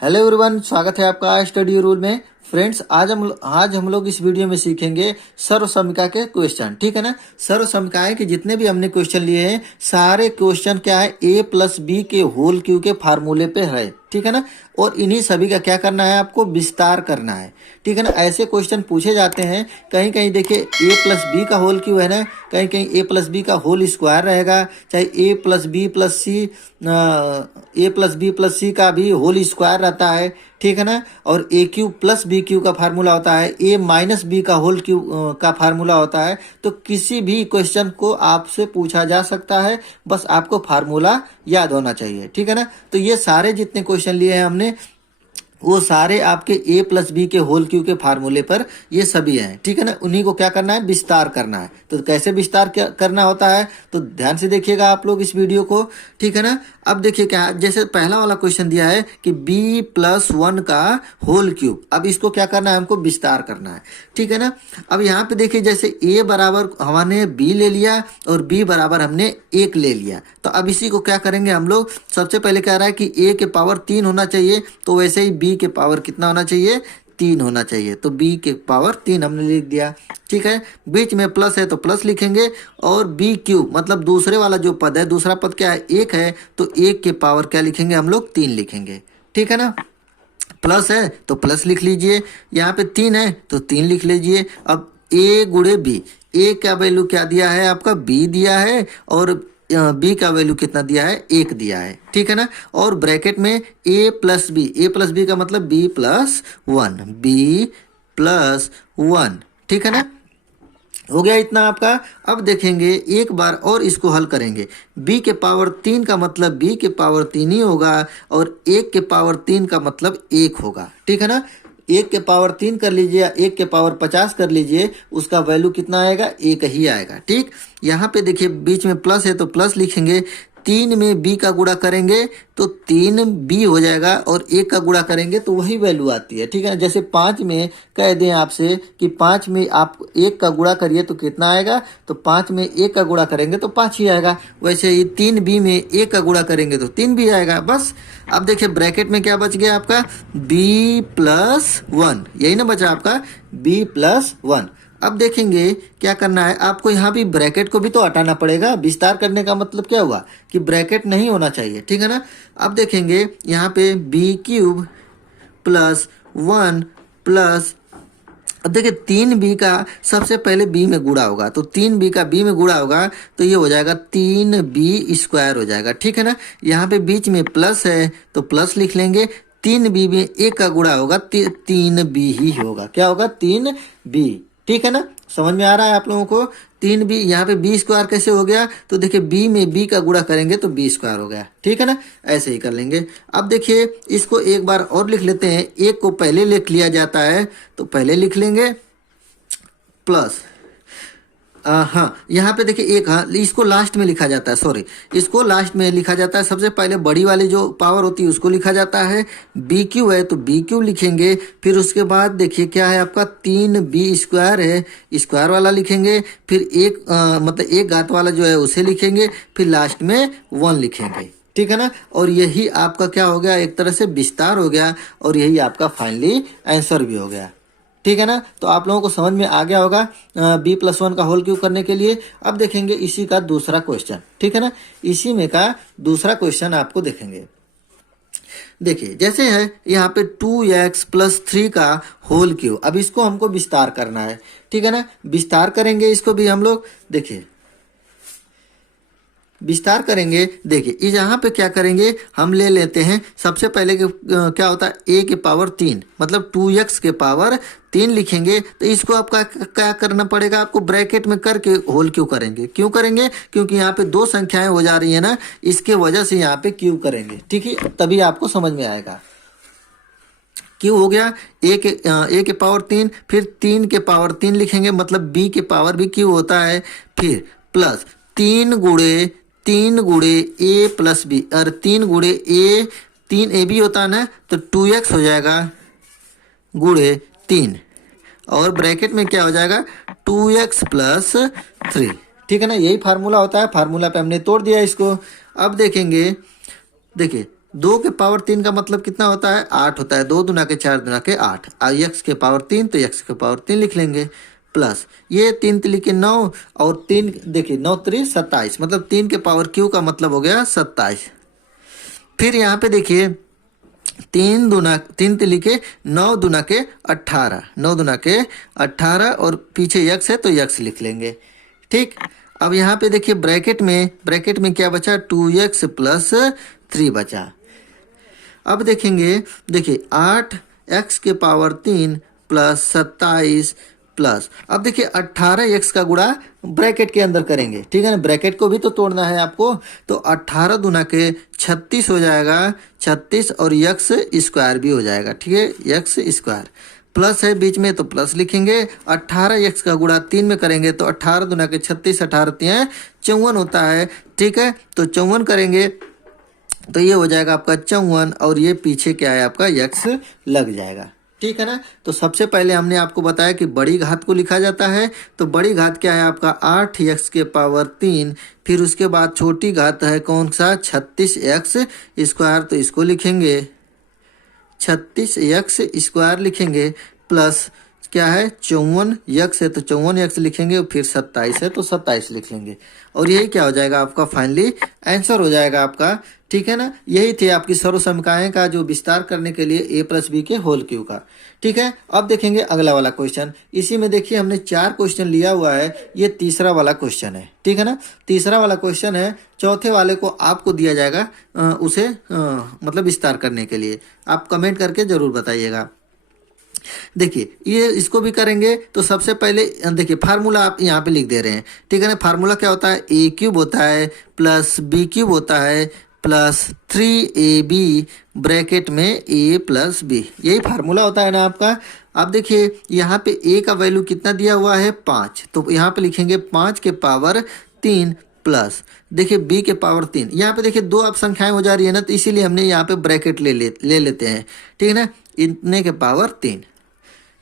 Hello everyone, स्वागत है आपका स्टडी रूल में। फ्रेंड्स, आज हम लोग इस वीडियो में सीखेंगे सर्व समीकरण के क्वेश्चन। ठीक है ना। सर्व समीकरण के जितने भी हमने क्वेश्चन लिए हैं, सारे क्वेश्चन क्या है, a प्लस बी के होल क्यू के फार्मूले पे है। ठीक है ना। और इन्हीं सभी का क्या करना है, आपको विस्तार करना है। ठीक है ना। ऐसे क्वेश्चन पूछे जाते हैं। कहीं कहीं देखिए a प्लस बी का होल क्यू है ना, कहीं कहीं a प्लस बी का होल स्क्वायर रहेगा, चाहे a प्लस बी प्लस सी का भी होल स्क्वायर रहता है। ठीक है ना। और ए क्यू प्लस बी क्यू का फार्मूला होता है, ए माइनस बी का होल क्यू का फार्मूला होता है। तो किसी भी क्वेश्चन को आपसे पूछा जा सकता है, बस आपको फार्मूला याद होना चाहिए। ठीक है ना। तो ये सारे जितने क्वेश्चन लिए हैं हमने, वो सारे आपके a प्लस बी के होल क्यू के फार्मूले पर ये सभी हैं। ठीक है ना। उन्हीं को क्या करना है, विस्तार करना है। तो कैसे विस्तार करना होता है, तो ध्यान से देखिएगा आप लोग इस वीडियो को। ठीक है ना। अब देखिए क्या, जैसे पहला वाला क्वेश्चन दिया है कि b प्लस 1 का होल क्यूब। अब इसको क्या करना है, हमको विस्तार करना है। ठीक है ना। अब यहाँ पे देखिए, जैसे a बराबर हमने b ले लिया और b बराबर हमने 1 ले लिया। तो अब इसी को क्या करेंगे हम लोग, सबसे पहले कह रहा है कि a के पावर 3 होना चाहिए, तो वैसे ही b के पावर कितना होना चाहिए, 3 होना चाहिए। तो b के पावर 3 हमने लिख दिया। ठीक है। बीच में प्लस है तो प्लस लिखेंगे, और बी क्यूब मतलब दूसरे वाला जो पद है, दूसरा पद क्या है, 1 है, तो 1 के पावर क्या लिखेंगे हम लोग, 3 लिखेंगे। ठीक है ना। प्लस है तो प्लस लिख लीजिए, यहाँ पे 3 है तो 3 लिख लीजिए। अब a गुणे बी, a का वैल्यू क्या दिया है आपका, b दिया है, और b का वैल्यू कितना दिया है, 1 दिया है। ठीक है ना। और ब्रैकेट में a प्लस बी का मतलब b प्लस 1। ठीक है ना। हो गया इतना आपका। अब देखेंगे एक बार और इसको हल करेंगे। b के पावर 3 का मतलब b के पावर 3 ही होगा, और 1 के पावर 3 का मतलब 1 होगा। ठीक है ना। 1 के पावर 3 कर लीजिए, 1 के पावर 50 कर लीजिए, उसका वैल्यू कितना आएगा, 1 ही आएगा। ठीक। यहाँ पे देखिए बीच में प्लस है तो प्लस लिखेंगे, 3 में b का गुणा करेंगे तो 3b हो जाएगा, और 1 का गुणा करेंगे तो वही वैल्यू आती है। ठीक है। जैसे 5 में कह दें आपसे कि 5 में आप 1 का गुणा करिए तो कितना आएगा, तो 5 में 1 का गुणा करेंगे तो 5 ही आएगा। वैसे ही 3b में 1 का गुणा करेंगे तो 3b आएगा। बस। अब देखिए ब्रैकेट में क्या बच गया आपका, b प्लस 1, यही ना बचा आपका, b प्लस 1। अब देखेंगे क्या करना है आपको, यहाँ भी ब्रैकेट को भी तो हटाना पड़ेगा। विस्तार करने का मतलब क्या हुआ कि ब्रैकेट नहीं होना चाहिए। ठीक है ना। अब देखेंगे यहाँ पे बी क्यूब प्लस 1 प्लस, अब देखिए 3b का सबसे पहले b में गुणा होगा, तो 3b का b में गुणा होगा तो ये हो जाएगा 3b स्क्वायर हो जाएगा। ठीक है ना। यहाँ पे बीच में प्लस है तो प्लस लिख लेंगे, 3b में 1 का गुणा होगा, 3b ही होगा। क्या होगा, 3b। ठीक है ना। समझ में आ रहा है आप लोगों को। 3b, यहाँ पे b स्क्वायर कैसे हो गया, तो देखिए b में b का गुणा करेंगे तो b स्क्वायर हो गया। ठीक है ना। ऐसे ही कर लेंगे। अब देखिए इसको एक बार और लिख लेते हैं। 1 को पहले लिख लिया जाता है तो पहले लिख लेंगे प्लस, हाँ यहाँ पे देखिए एक, हाँ इसको लास्ट में लिखा जाता है, सॉरी इसको लास्ट में लिखा जाता है। सबसे पहले बड़ी वाली जो पावर होती है उसको लिखा जाता है। बी क्यू है तो बी क्यू लिखेंगे, फिर उसके बाद देखिए क्या है आपका, 3b स्क्वायर है, स्क्वायर वाला लिखेंगे, फिर एक मतलब एक घात वाला जो है उसे लिखेंगे, फिर लास्ट में 1 लिखेंगे। ठीक है ना। और यही आपका क्या हो गया, एक तरह से विस्तार हो गया, और यही आपका फाइनली आंसर भी हो गया। ठीक है ना। तो आप लोगों को समझ में आ गया होगा b प्लस 1 का होल क्यूब करने के लिए। अब देखेंगे इसी का दूसरा क्वेश्चन। ठीक है ना। इसी में का दूसरा क्वेश्चन आपको देखेंगे। देखिए जैसे है यहाँ पे 2x प्लस 3 का होल क्यूब। अब इसको हमको विस्तार करना है। ठीक है ना। विस्तार करेंगे इसको भी हम लोग। देखिए विस्तार करेंगे। देखिए यहाँ पे क्या करेंगे, हम ले लेते हैं सबसे पहले क्या होता है, a के पावर 3 मतलब 2x के पावर 3 लिखेंगे। तो इसको आपका क्या करना पड़ेगा, आपको ब्रैकेट में करके होल क्यों करेंगे, क्यों करेंगे, क्योंकि यहाँ पे 2 संख्याएं हो जा रही है ना, इसके वजह से यहाँ पे क्यूब करेंगे। ठीक है। तभी आपको समझ में आएगा। क्यों हो गया, a के पावर 3, फिर 3 के पावर 3 लिखेंगे, मतलब b के पावर भी क्यों होता है, फिर प्लस 3 गुणे a प्लस बी, और 3 गुणे a, 3ab होता है ना, तो 2x हो जाएगा गुणे 3, और ब्रैकेट में क्या हो जाएगा, 2x प्लस 3। ठीक है ना। यही फार्मूला होता है। फार्मूला पे हमने तोड़ दिया इसको। अब देखेंगे, देखिए 2 के पावर 3 का मतलब कितना होता है? 8 होता है। 2 दूना के 4 दूना के 8। और x के पावर 3 तो x के पावर 3 लिख लेंगे, प्लस ये 3 3 के 9 और 3 देखिए 9 3 27, मतलब 3 के पावर क्यू का मतलब हो गया 27। फिर यहाँ पे देखिए 3 3 के 9 दूना के 18, 9 दूना के 18 और पीछे x है तो x लिख लेंगे। ठीक, अब यहाँ पे देखिए ब्रैकेट में क्या बचा? 2x प्लस 3 बचा। अब देखेंगे, देखिए 8x के पावर 3 प्लस 27 प्लस, अब देखिए 18x का गुणा ब्रैकेट के अंदर करेंगे, ठीक है ना, ब्रैकेट को भी तो तोड़ना है आपको। तो 18 दूना के 36 हो जाएगा, 36 और x स्क्वायर भी हो जाएगा, ठीक है, x स्क्वायर प्लस है बीच में तो प्लस लिखेंगे। 18x का गुणा 3 में करेंगे तो 18 दूना के 36, 18 3 54 होता है, ठीक है। तो 54 करेंगे तो ये हो जाएगा आपका 54 और ये पीछे क्या है आपका x लग जाएगा, ठीक है ना। तो सबसे पहले हमने आपको बताया कि बड़ी घात को लिखा जाता है, तो बड़ी घात क्या है आपका 8x के पावर 3, फिर उसके बाद छोटी घात है कौन सा? 36x स्क्वायर, तो इसको लिखेंगे 36x स्क्वायर लिखेंगे, प्लस क्या है 54x है तो 54x लिखेंगे, और फिर 27 है तो 27 लिख लेंगे, और यही क्या हो जाएगा आपका फाइनली आंसर हो जाएगा आपका, ठीक है ना। यही थी आपकी सर्वसमीकरण का जो विस्तार करने के लिए a प्लस बी के होल क्यू का, ठीक है। अब देखेंगे अगला वाला क्वेश्चन। इसी में देखिए हमने 4 क्वेश्चन लिया हुआ है, ये तीसरा वाला क्वेश्चन है, ठीक है ना। तीसरा वाला क्वेश्चन है, चौथे वाले को आपको दिया जाएगा उसे मतलब विस्तार करने के लिए, आप कमेंट करके जरूर बताइएगा। देखिए ये इसको भी करेंगे तो सबसे पहले देखिए फार्मूला आप यहाँ पे लिख दे रहे हैं, ठीक है ना। फार्मूला क्या होता है? ए क्यूब होता है प्लस बी क्यूब होता है प्लस 3ab ब्रैकेट में a प्लस बी, यही फार्मूला होता है ना आपका। अब देखिए यहाँ पे a का वैल्यू कितना दिया हुआ है? 5, तो यहाँ पे लिखेंगे 5 के पावर 3 प्लस देखिए b के पावर 3। यहाँ पे देखिए 2 अब संख्याएं हो जा रही है ना, तो इसीलिए हमने यहाँ पे ब्रैकेट ले लेते हैं, ठीक है ना, इतने के पावर 3।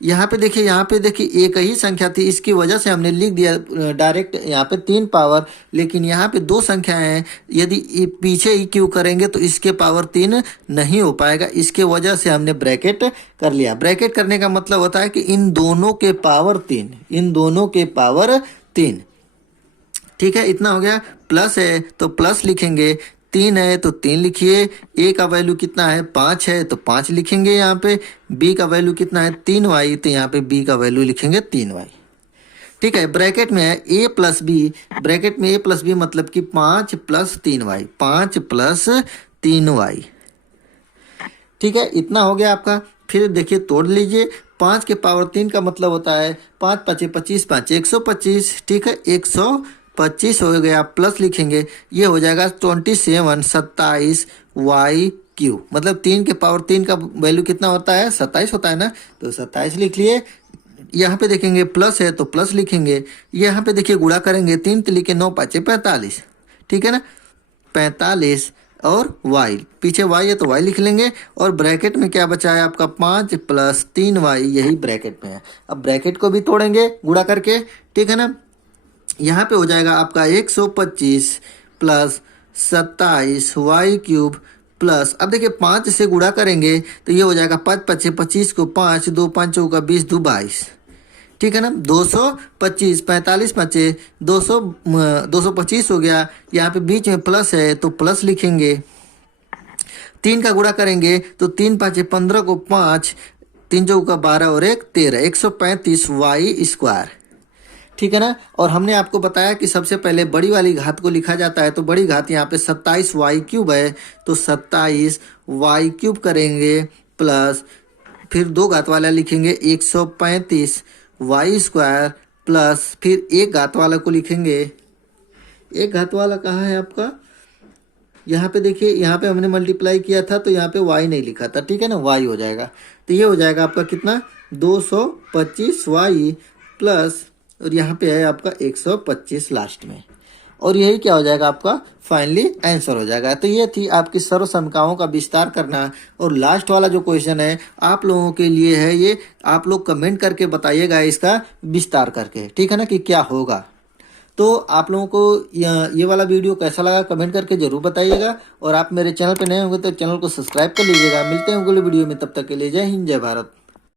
यहाँ पे देखिए एक ही संख्या थी, इसकी वजह से हमने लिख दिया डायरेक्ट यहाँ पे 3 पावर, लेकिन यहाँ पे 2 संख्याएं हैं, यदि पीछे ही क्यू करेंगे तो इसके पावर 3 नहीं हो पाएगा, इसके वजह से हमने ब्रैकेट कर लिया। ब्रैकेट करने का मतलब होता है कि इन दोनों के पावर 3, इन दोनों के पावर 3, ठीक है, इतना हो गया। प्लस है तो प्लस लिखेंगे, 3 है तो 3 लिखिए, a का वैल्यू कितना है? 5 है तो 5 लिखेंगे यहाँ पे, b का वैल्यू कितना है? 3y, तो यहाँ पे b का वैल्यू लिखेंगे 3y, ठीक है। ब्रैकेट में है a प्लस बी, ब्रैकेट में a प्लस बी मतलब कि 5 प्लस 3y, 5 प्लस 3y, ठीक है, इतना हो गया आपका। फिर देखिए तोड़ लीजिए, 5 के पावर 3 का मतलब होता है 5 5 25, 5 125, ठीक है, 125 हो गया, प्लस लिखेंगे, ये हो जाएगा 27 y क्यू, मतलब 3 के पावर 3 का वैल्यू कितना होता है? 27 होता है ना, तो 27 लिख लिए। यहाँ पे देखेंगे प्लस है तो प्लस लिखेंगे, यहाँ पे देखिए गुणा करेंगे, 3 3 के 9 5 45, ठीक है ना, 45 और y, पीछे y है तो y लिख लेंगे, और ब्रैकेट में क्या बचा है आपका? 5 प्लस 3y, यही ब्रैकेट में है। अब ब्रैकेट को भी तोड़ेंगे गुणा करके, ठीक है ना। यहाँ पे हो जाएगा आपका 125 प्लस 27 y क्यूब प्लस, अब देखिए 5 से गुणा करेंगे तो ये हो जाएगा 5 5 25 को 5, 2 5 चौका 20, 2 22, ठीक है ना, 225, 45 5 200 225 हो गया। यहाँ पे बीच में प्लस है तो प्लस लिखेंगे, 3 का गुणा करेंगे तो 3 5 15 को 5, 3 चौका 12 और 1 13, 135 y स्क्वायर, ठीक है ना। और हमने आपको बताया कि सबसे पहले बड़ी वाली घात को लिखा जाता है, तो बड़ी घात यहाँ पे 27 y क्यूब है, तो 27 y क्यूब करेंगे प्लस फिर 2 घात वाला लिखेंगे 135 y स्क्वायर प्लस फिर 1 घात वाला को लिखेंगे, 1 घात वाला कहाँ है आपका? यहाँ पे देखिए, यहाँ पे हमने मल्टीप्लाई किया था तो यहाँ पे y नहीं लिखा था, ठीक है ना, y हो जाएगा, तो ये हो जाएगा आपका कितना? 225y प्लस, और यहाँ पे है आपका 125 लास्ट में, और यही क्या हो जाएगा आपका फाइनली आंसर हो जाएगा। तो ये थी आपकी सर्वसमीकरणों का विस्तार करना, और लास्ट वाला जो क्वेश्चन है आप लोगों के लिए है, ये आप लोग कमेंट करके बताइएगा इसका विस्तार करके, ठीक है ना, कि क्या होगा। तो आप लोगों को ये वाला वीडियो कैसा लगा कमेंट करके जरूर बताइएगा, और आप मेरे चैनल पे नए होंगे तो चैनल को सब्सक्राइब कर लीजिएगा। मिलते हैं अगले वीडियो में, तब तक के लिए जय हिंद जय भारत।